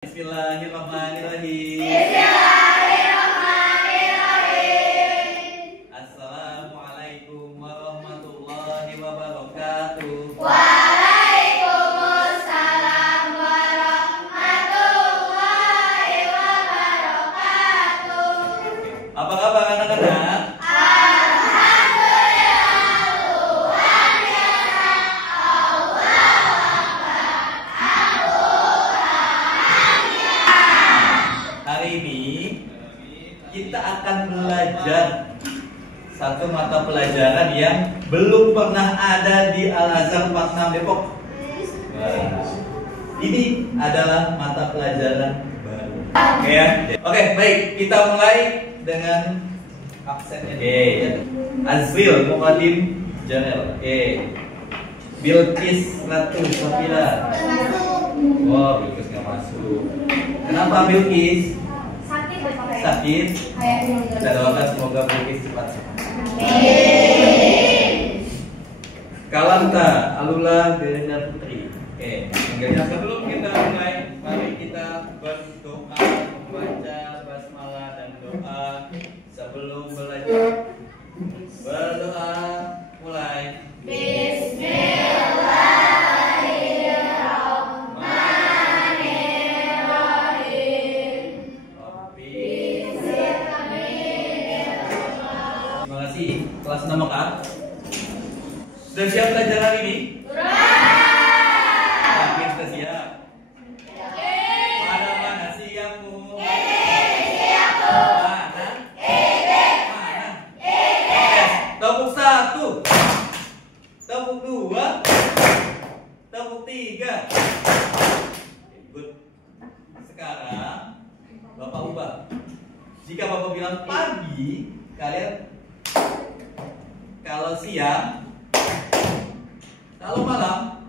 Bismillahirrahmanirrahim. Assalamualaikum warahmatullahi wabarakatuh. Waalaikumsalam warahmatullahi wabarakatuh. Apa kabar anak-anak? Hari ini kita akan belajar satu mata pelajaran yang belum pernah ada di Al-Azhar 46 Depok. Ini adalah mata pelajaran baru. Oke ya. Oke, baik. Kita mulai dengan absennya. Oke. Azril Muqaddim Janel. Oke. Bilqis Ratu Safira. Oh, Bilqis nggak masuk. Kenapa Bilqis? Sakit. Kita doakan semoga Bilqis cepat sembuh. Kalanta Alula Belinda Putri. Oke, sebelum kita mulai, mari kita berdoa, membaca basmalah dan doa sebelum belajar. Berdoa, mulai. Terima kasih. Kelas 6 kan? Sudah siap belajar hari ini? Kita siap. Mana siapmu? Mana? Tepuk 1, tepuk 2, tepuk 3. Good. Sekarang Bapak ubah. Jika Bapak bilang pagi, kalian kalau siang, kalau malam,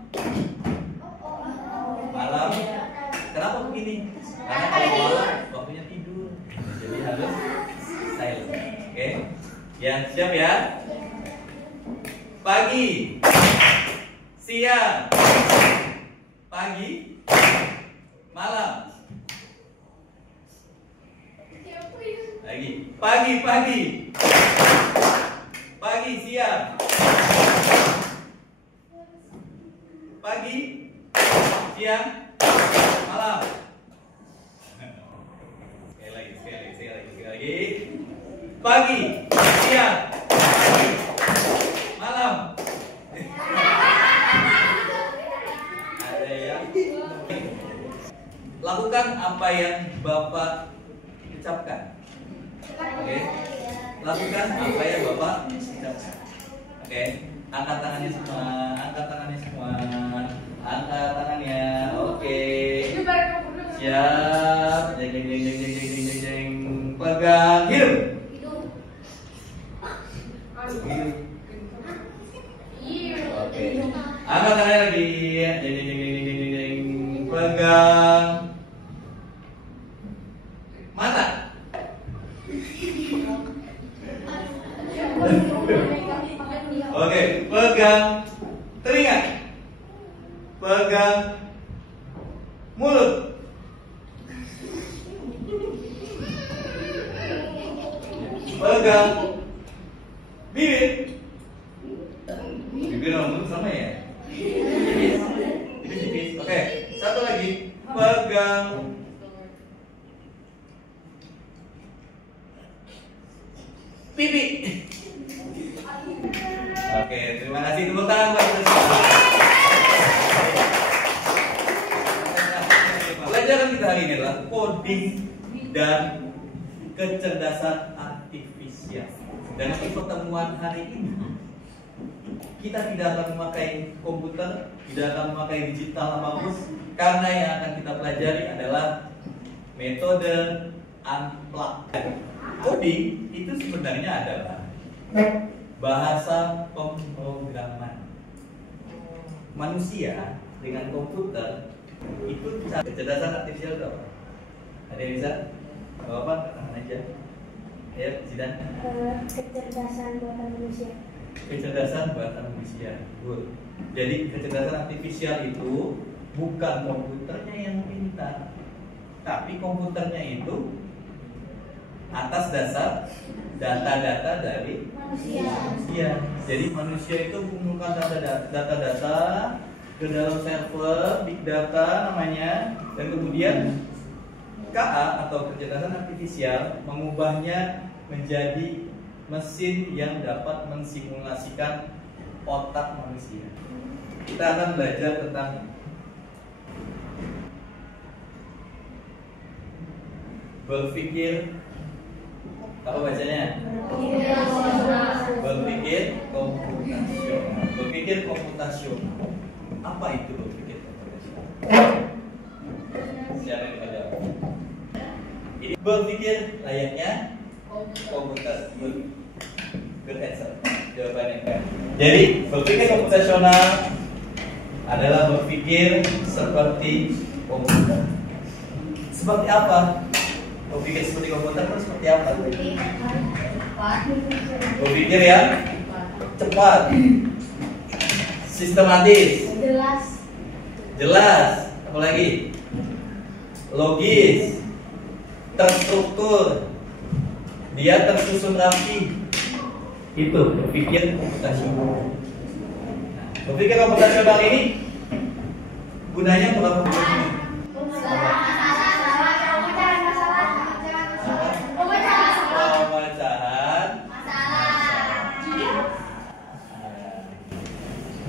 kenapa begini? Karena kalau malam waktunya tidur, jadi harus silent. Oke, ya siap ya. Pagi, siang, pagi, malam. Lagi, pagi, pagi, siang, pagi, siang, malam. Sekali lagi. Pagi, siang, malam. Ada yang lakukan apa yang Bapak ucapkan. Oke. Lakukan apa yang Bapak ucapkan. Oke. Angkat tangannya semua. Angkat tangannya. Oke. Siap. Jeng. Pegang hidup. Oke. Angkat tangannya lagi. Jeng. Pegang mata. Oke, pegang telinga. Pegang mulut. Pegang bibir. Bibir sama mulut sama ya? Tipis. Oke, satu lagi. Pegang pipi. Oke, terima kasih. Tepuk tangan buat kita semua. Pelajaran kita hari ini adalah coding dan kecerdasan artifisial. Dan di pertemuan hari ini kita tidak akan memakai komputer, tidak akan memakai digital apapun, karena yang akan kita pelajari adalah metode unplugged. Coding itu sebenarnya adalah bahasa pemrograman. Manusia dengan komputer itu bisa. Kecerdasan artifisial itu apa? Ada yang bisa? Gak apa-apa, katakan aja. Ayo, Zidan. Kecerdasan buatan manusia. Kecerdasan buatan manusia. Good. Jadi kecerdasan artifisial itu bukan komputernya yang pintar, tapi komputernya itu atas dasar data-data dari manusia. Jadi manusia itu mengumpulkan data-data ke dalam server big data namanya, dan kemudian KA atau kecerdasan artifisial mengubahnya menjadi mesin yang dapat mensimulasikan otak manusia. Kita akan belajar tentang berpikir, apa bacanya? Berpikir komputasional. Berpikir komputasional. Apa itu berpikir komputasional? Siapa yang ada? Ini berpikir layaknya komputer. Good answer. Jawabannya kan. Jadi berpikir komputasional adalah berpikir seperti komputer. Seperti apa? Berpikir seperti komputer itu seperti apa? Berpikir yang cepat, sistematis, jelas, apa lagi? Logis, terstruktur, dia tersusun rapi. Itu berpikir komputasional. Berpikir komputasional ini gunanya berapa?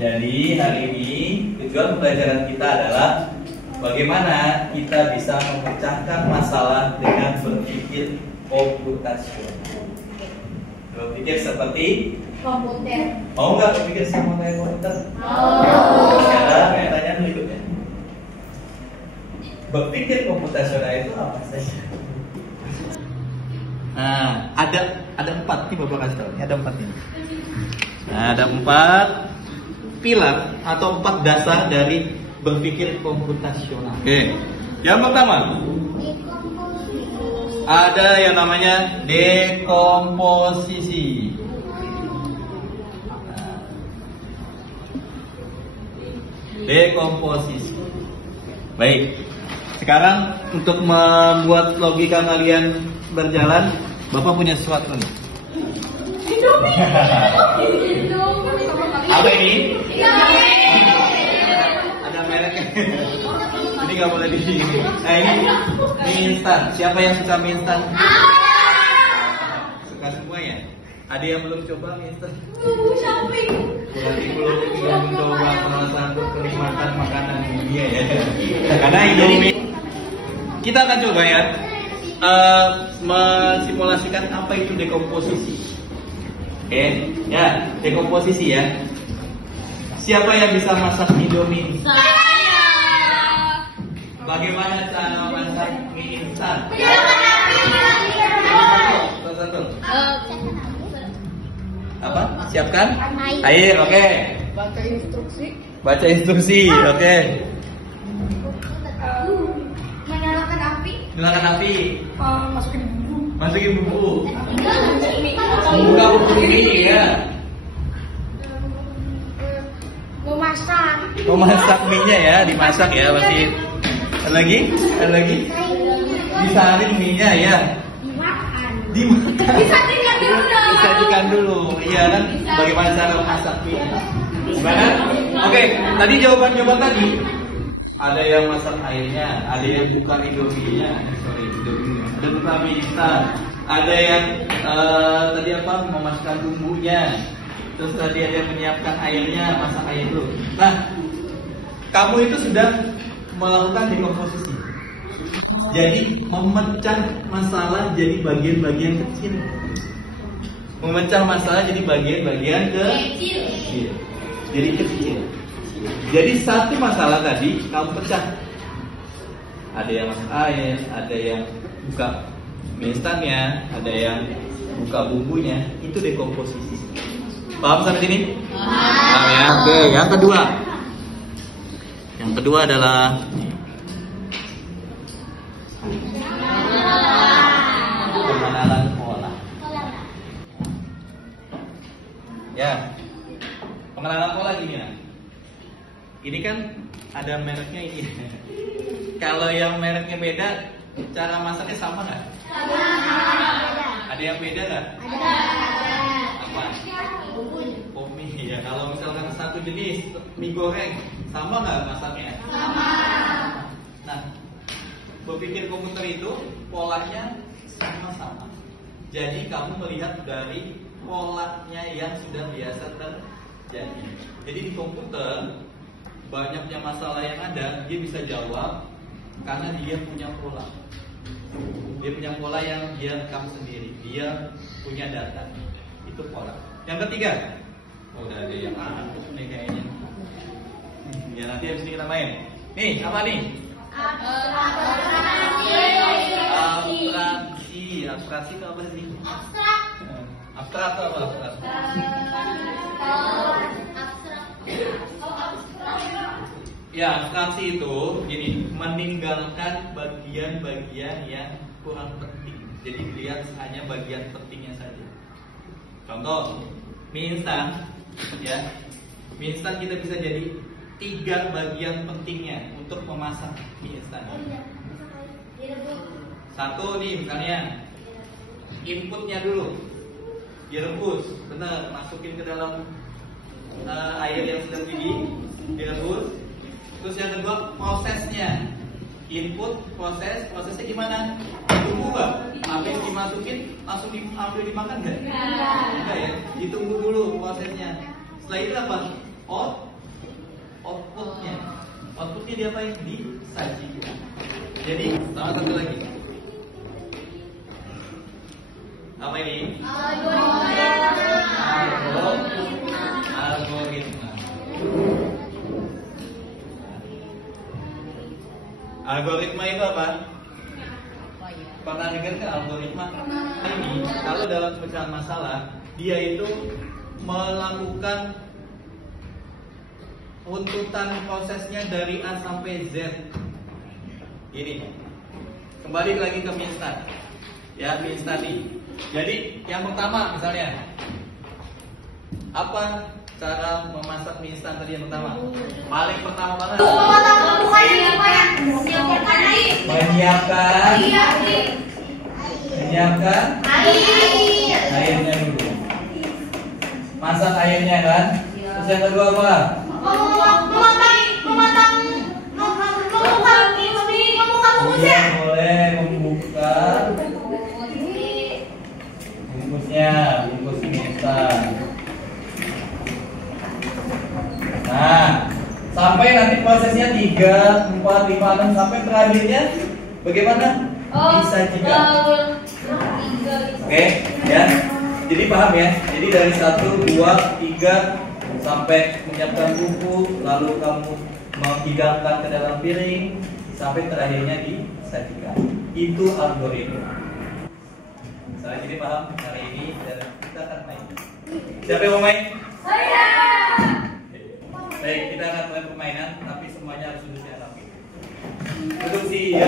Jadi hari ini tujuan pembelajaran kita adalah bagaimana kita bisa memecahkan masalah dengan berpikir komputasional. Berpikir seperti komputer. Mau nggak berpikir sama kayak komputer? Mau. Sekarang pertanyaan berikutnya. Berpikir komputasional itu apa saja? Nah, ada 4 nih Bapak kasih tahu. Ini ada 4 ini. Nah, ada 4 pilar atau 4 dasar dari berpikir komputasional. Oke. Yang pertama, ada yang namanya dekomposisi. Dekomposisi. Baik. Sekarang untuk membuat logika kalian berjalan, Bapak punya sesuatu nih. Apa ini? Ada mereknya. Jadi nggak boleh di sini. Nah ini mie instan. Siapa yang suka mie instan? Suka semua ya? Ada yang belum coba mie instan? Berarti belum mencoba salah satu kenikmatan makanan dunia ya. Karena Indomie. Kita akan coba ya mensimulasikan apa itu dekomposisi. Oke, ya dekomposisi ya. Siapa yang bisa masak Indomie? Saya. Bagaimana cara masak mie instan? Satu. Apa? Siapkan air, oke. Baca instruksi, oke. Menyalakan api. Nyalakan api. Masukin bumbu. Buka bumbu ini ya. Memasak mie-nya ya, dimasak ya pasti. Ada lagi? Disaring mie-nya ya. Dimakan. Disajikan dulu. Iya kan? Bagaimana cara memasak mie? Gimana? Oke, tadi jawaban tadi. Ada yang masak airnya, ada yang buka Indomie-nya. Ada buka mie instan. Ada yang tadi apa? Memasukkan bumbunya. Terus tadi ada yang menyiapkan airnya, masak air itu. Nah, kamu itu sudah melakukan dekomposisi. Jadi memecah masalah jadi bagian-bagian kecil. Memecah masalah jadi bagian-bagian kecil. Jadi kecil. Jadi satu masalah tadi kamu pecah. Ada yang masak air, ada yang buka mie instannya, ada yang buka bumbunya. Itu dekomposisi. Paham sampai sini? Paham ya. Oke, yang kedua. Yang kedua adalah pengenalan pola. Ya. Pengenalan pola gini ya. Ini kan ada mereknya ini. Kalau yang mereknya beda, cara masaknya sama nggak? Ada yang beda nggak? Apa? Oh mie ya. Kalau misalkan satu jenis mie goreng, sama nggak masaknya? Nah, berpikir komputer itu polanya sama-sama. Jadi kamu melihat dari polanya yang sudah biasa terjadi. Jadi di komputer banyaknya masalah yang ada, dia bisa jawab karena dia punya pola. Dia punya pola yang dia rekam sendiri. Dia punya data. Itu pola. Yang ketiga, udah ada yang aneh nih kayaknya. Ya nanti habis ini kita main. Nih, apa nih? Abstraksi. Abstraksi itu apa sih? Abstrak itu apa? Abstrak. Ya, abstraksi itu gini, meninggalkan bagian-bagian yang kurang penting. Jadi dilihat hanya bagian pentingnya saja. Contoh, mie instan, ya. Mie instan kita bisa jadi 3 bagian pentingnya untuk memasak mie instan. Satu nih misalnya, inputnya dulu direbus, benar, masukin ke dalam air yang sudah mendidih, direbus. Terus yang kedua prosesnya, input, prosesnya gimana? Ditunggu nggak? Habis dimasukin langsung diambil dimakan nggak? Enggak ya, ditunggu dulu prosesnya. Setelah itu apa? Outputnya diapain? Disajikan. Jadi sama satu lagi. Apa ini? Algoritma. Algoritma itu apa? Pernah dengar ke algoritma? Ini kalau dalam pecahan masalah, dia itu melakukan runtutan prosesnya dari A sampai Z. Ini kembali lagi ke mie instan. Ya, mie instan nih. Jadi yang pertama misalnya, apa cara memasak mie instan tadi yang pertama? Paling pertama banget. Menyiapkan airnya dulu. Masak airnya kan. Terus yang kedua apa? Iya, boleh membuka bungkus mie instan. Nah, sampai nanti prosesnya 3, 4, 5, 6 sampai terakhirnya bagaimana? Disajikan. Oke, ya. Jadi paham ya? Jadi dari 1, 2, 3 sampai menyiapkan bumbu, lalu kamu menghidangkan ke dalam piring sampai terakhirnya disajikan. Itu algoritma. Saya jadi paham hari ini dan kita akan main. Siapa yang mau main? Saya. Baik, kita akan mulai permainan, tapi semuanya harus duduknya rapi. Duduk sih ya.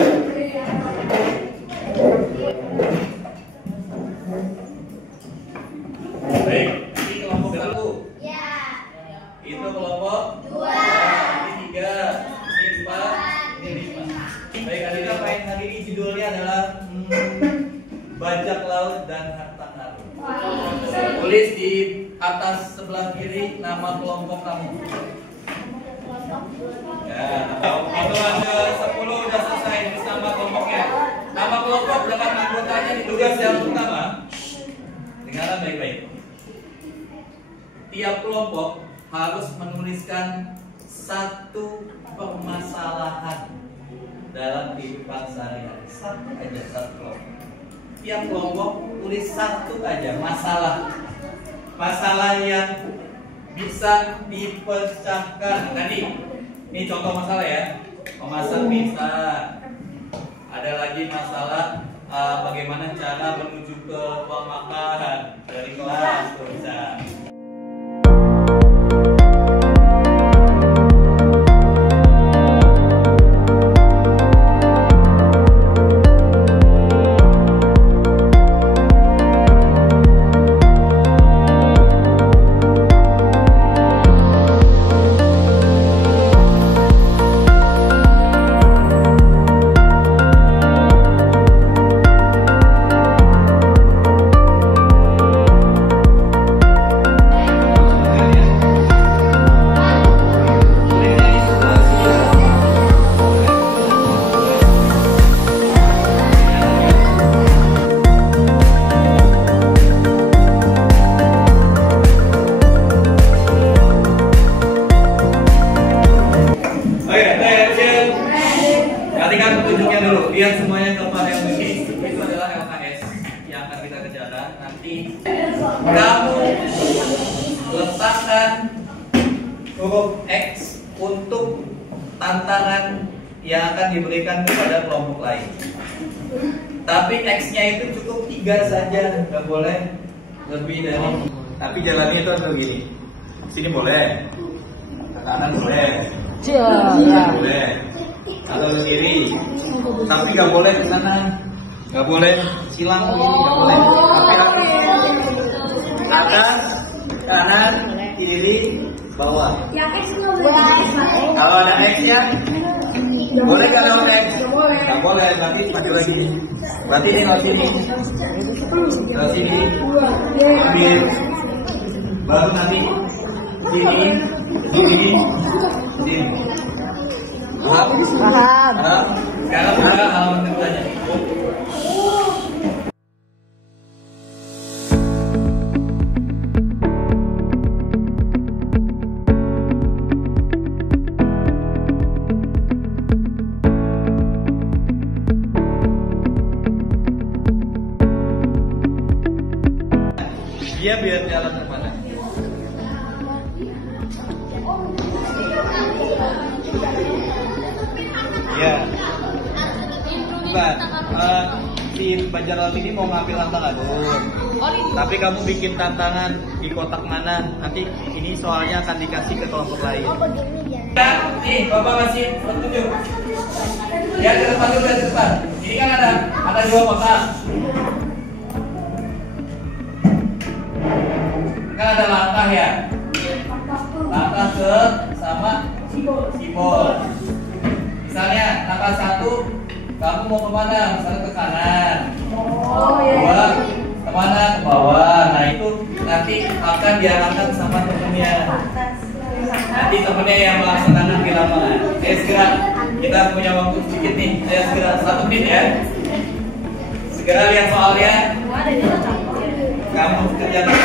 Baik, ini kelompok 1. Ya. Itu kelompok 2. Ini 3, ini 4, ini 5. Baik, kita main hari ini judulnya adalah bajak laut dan harta karun. Tulis di atas sebelah kiri nama kelompok kamu. Ya, hitungan ke 10 udah selesai nama kelompoknya. Nama kelompok dengan anggotanya di tugas yang pertama. Dengarkan baik-baik. Tiap kelompok harus menuliskan satu permasalahan dalam kehidupan sehari-hari. Satu aja, satu kelompok. Tiap kelompok tulis satu aja masalah yang bisa dipecahkan. Tadi ini contoh masalah ya, memasak mie instan. Ada lagi masalah bagaimana cara menuju ke ruang makan dari kelas, bisa. semuanya kepada yang begini. Itu adalah LKS yang akan kita kerjakan. Nanti kamu letakkan huruf X untuk tantangan yang akan diberikan kepada kelompok lain. Tapi X-nya itu cukup 3 saja, nggak boleh lebih dari. Tapi jalannya itu harus begini. Sini boleh, ke kanan boleh, boleh, atau ke kiri. Tapi nggak boleh ke kanan, nggak boleh silang begini, nggak boleh. Tapi atas, kanan, kiri, bawah. Kalau ada X-nya, boleh kan kalau X? Nggak boleh, berarti maju lagi. Berarti ini lewat sini, lewat sini, ambil, baru nanti sini, sini, sini. Paham? Paham? Sekarang buka halaman keduanya. Dia biar jalan kemana? Ya. Bukan. Si Banjarlaut ini mau ngambil tantangan. Tapi kamu bikin tantangan di kotak mana? Nanti ini soalnya akan dikasih ke kelompok lain. Nih, Bapak kasih petunjuk. Lihat ke depan dulu, lihat ke depan. Ini kan ada 2 kotak. Kan ada langkah ya, langkah ke sama simbol. Misalnya langkah 1, kamu mau kemana? Misalnya ke kanan. 2, kemana? Ke bawah. Nah itu nanti akan diarahkan sama temennya. Nanti temennya yang melaksanakan di lapangan. Saya segera, kita punya waktu sedikit nih. Saya segera 1 menit ya. Segera lihat soalnya. Kamu kerjakan.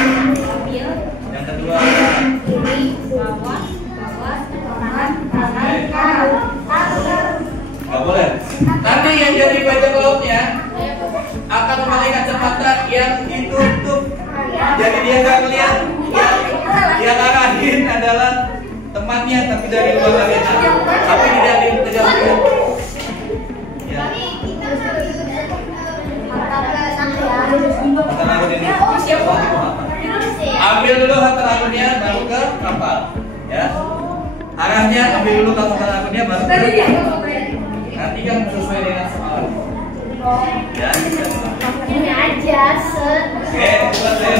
Yang kedua nggak boleh. Nanti yang jadi bajak lautnya akan memakai kacamata yang ditutup. Jadi dia nggak melihat. Yang arahin adalah temannya, tapi dari luar arena. Tapi tidak dikejar-kejar. Ya. Ambil dulu hata lagunya baru ke kapal, ya. Arahnya ambil dulu hata lagunya baru ke. Nanti kan sesuai dengan semalam. Ya. Ini aja set. Oke, selesai.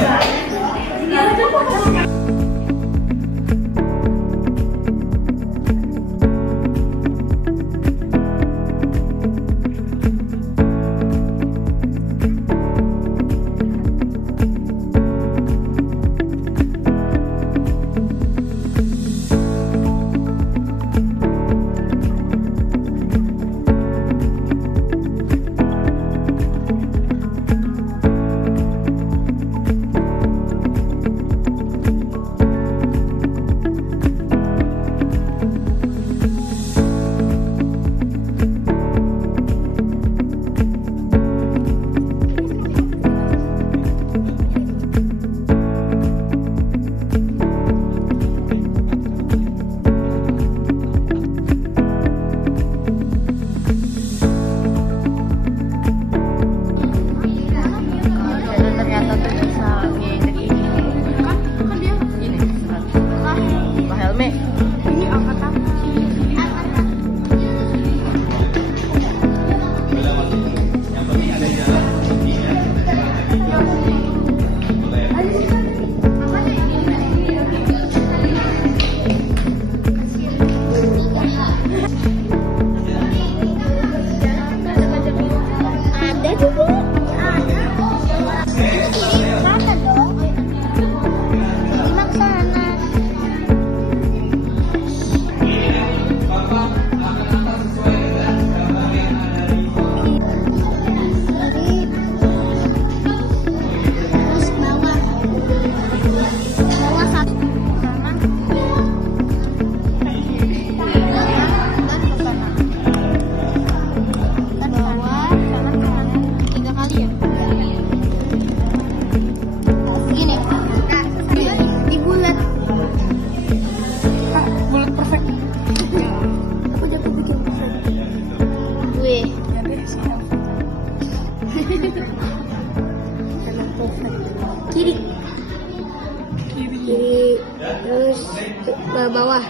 Ke bawah.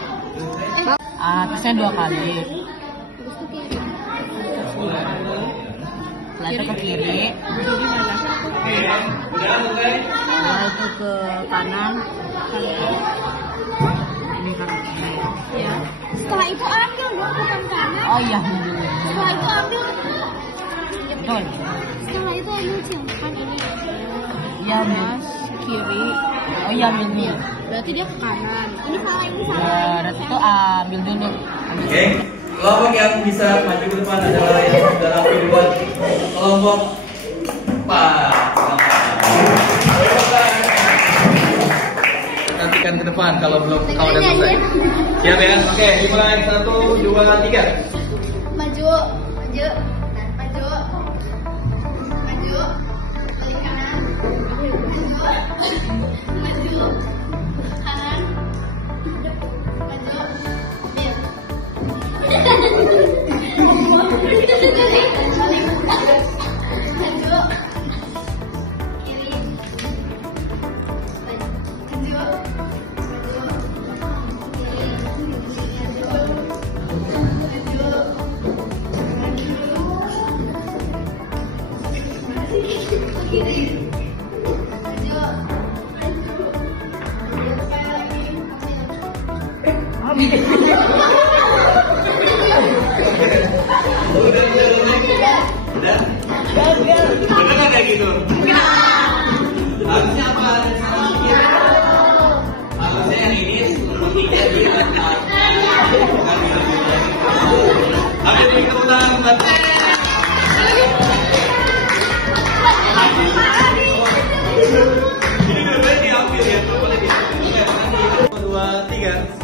Atasnya 2 kali. Setelah itu ke kiri. Setelah itu ke kanan. Ini kanan. Ya. Setelah itu ambil dong, bukan kanan. Oh iya. Setelah itu ambil. Betul. Setelah itu ambil ciumkan ini. Iya, Mas. Kiri. Oh iya, ambil dulu. Berarti dia ke kanan. Ini salah, ini salah. Ya, berarti itu ambil dulu. Oke, kelompok yang bisa maju ke depan adalah yang sudah rapi buat kelompok 4. Nantikan ke depan kalau belum udah selesai. Siap ya? Oke, dimulai 1, 2, 3. Maju, maju, maju, maju, balik kanan, maju, kanan, maju, maju, kiri, maju, Udah? Bener nggak kayak gitu? Harusnya apa? Harusnya yang ini sepertinya dia. Ambil di kerutan. Ini dua diambil ya. 2, 3.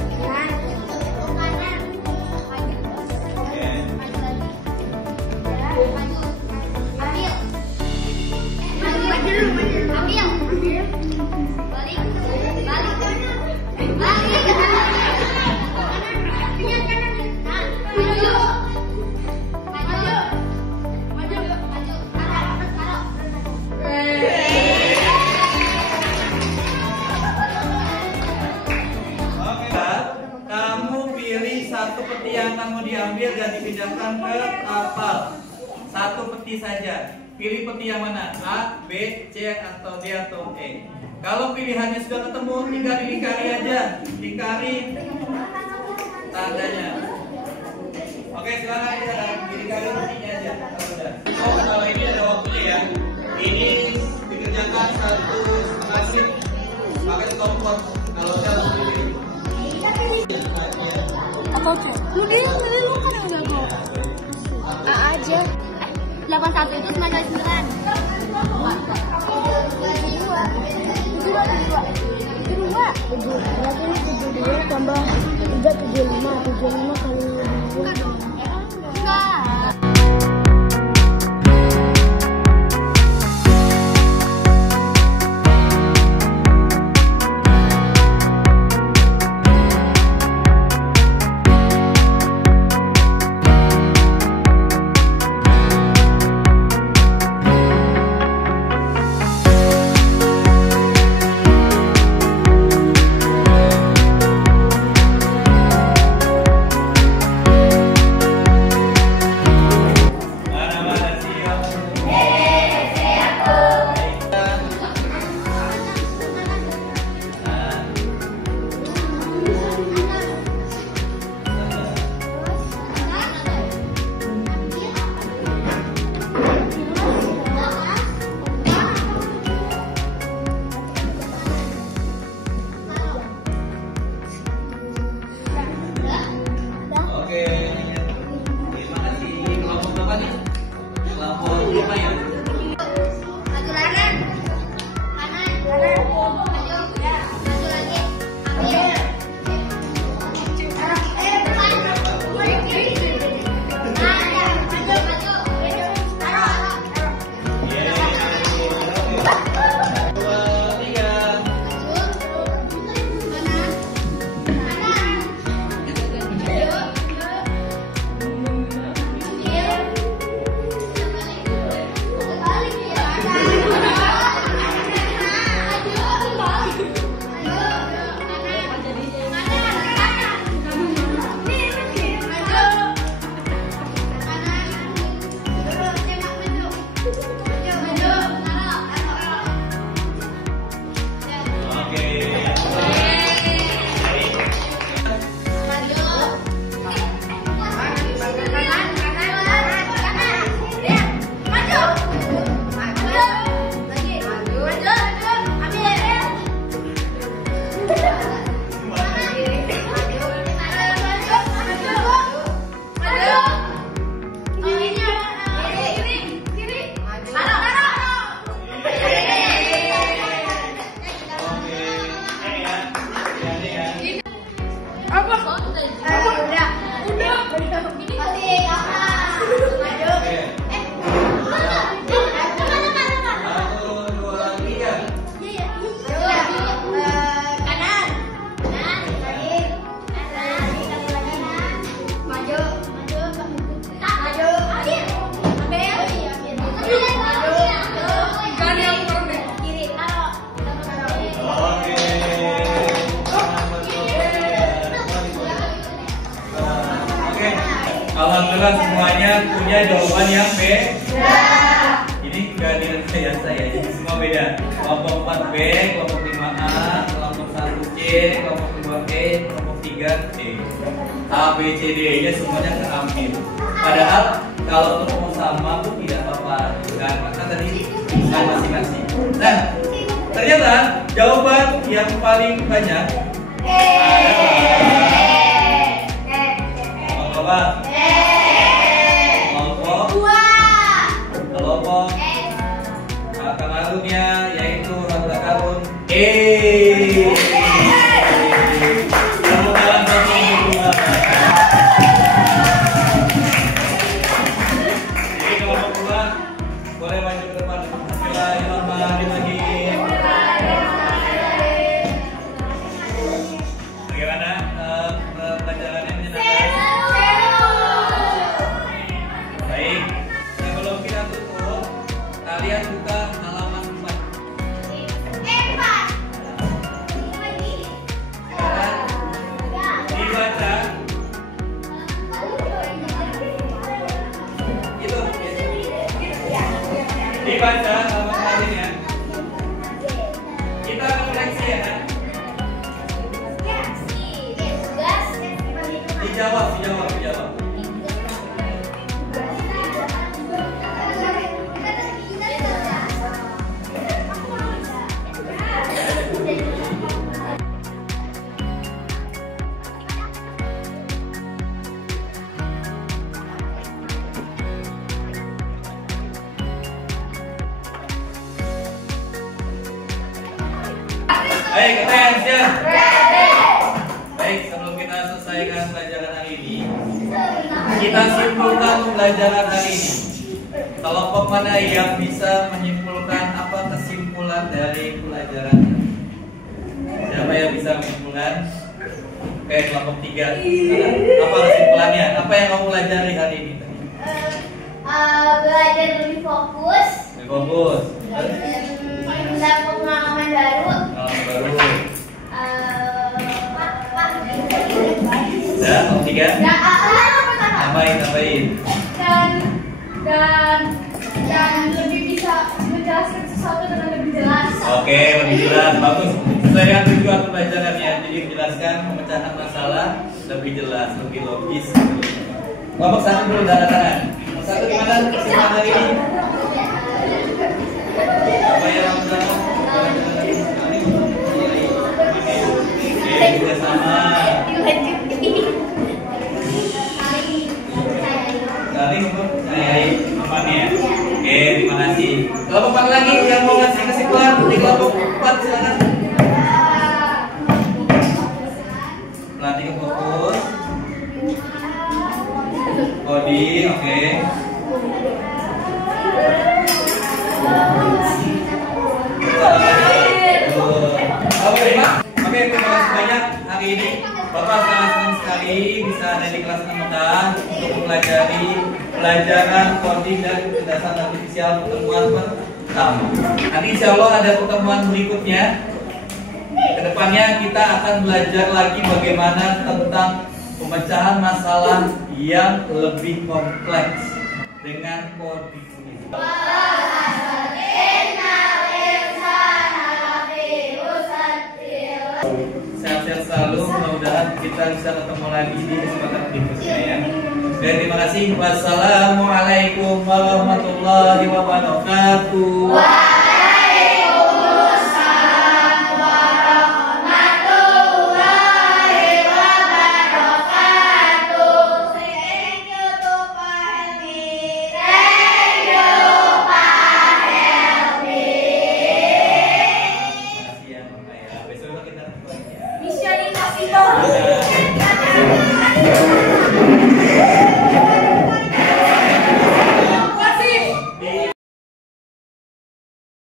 Satu peti yang kamu diambil dan dipindahkan ke kapal. Satu peti saja. Pilih peti yang mana? A, B, C, atau D, atau E. Kalau pilihannya sudah ketemu, tinggal dikali aja. Dikali tandanya. Oke, silakan dikali petinya aja. Oh, kalau ini ada waktunya ya. Ini dikerjakan 1,5 menit. Pakai kompot. Kalau saya langsung pilih. Lu kan yang jago. A aja. 81 itu 99. 72 tambah 3 75 kali 2. Enggak. punya jawaban yang beda. Ini nggak direkayasa ya, jadi semua beda. Kelompok 4B, kelompok 5A, kelompok 1C, kelompok 2E, kelompok 3D. A, B, C, D nya semuanya keambil. Padahal kalau ketemu sama pun tidak apa-apa. Kan maka tadi bukan masing-masing. Nah, ternyata jawaban yang paling banyak adalah kelompok kakak karunnya, yaitu rangka karun E. Tepuk tangan buat kelompok 2. Jadi kelompok 2 boleh maju ke depan. Bismillahirrahmanirrahim. Bagaimana pelajarannya menyenangkan? Baik, sebelum kita tutup, kalian buka halaman 4. Dibaca. Itu. Dibaca halaman kalian. Kita akan koreksi ya. Dijawab. Baik, attention. Baik, sebelum kita selesaikan pelajaran hari ini, kita simpulkan pembelajaran hari ini. Kelompok mana yang bisa menyimpulkan apa kesimpulan dari pelajaran ini? Siapa yang bisa menyimpulkan? Oke, kelompok 3. Apa kesimpulannya? Apa yang kamu pelajari hari ini? Belajar lebih fokus. Lebih fokus. Mendapat pengalaman baru. Dan kelompok 3. Tambahin. Dan lebih bisa menjelaskan sesuatu dengan lebih jelas. Oke, lebih jelas, bagus. Sesuai dengan tujuan pembelajarannya, jadi menjelaskan pemecahan masalah lebih jelas, lebih logis. Kelompok 1 dulu, tanda tangan. Kelompok 1 gimana kesimpulan hari ini? Apa yang kamu tahu? Oke, juga sama. Kali untuk saya ya. Oke, terima kasih. Kelompok 4 lagi yang mau ngasih kesimpulan di kelompok 4 silakan. Pelatih fokus. Kodi, oke. Oke, terima kasih banyak hari ini. Bapak sangat senang sekali bisa ada di kelas Namutan untuk mempelajari pelajaran coding dan kecerdasan artifisial pertemuan pertama. Nanti insya Allah ada pertemuan berikutnya. Kedepannya kita akan belajar lagi bagaimana tentang pemecahan masalah yang lebih kompleks dengan coding. Sehat-sehat selalu, mudah-mudahan kita bisa ketemu lagi di kesempatan berikutnya ya. Dan terima kasih. Wassalamualaikum warahmatullahi wabarakatuh. Waalaikumsalam warahmatullahi wabarakatuh. Thank you to Pak Helmi. Thank you Pak Helmi. Terima kasih ya Bapak ya. Besok kita ketemu lagi ya. Mission impossible.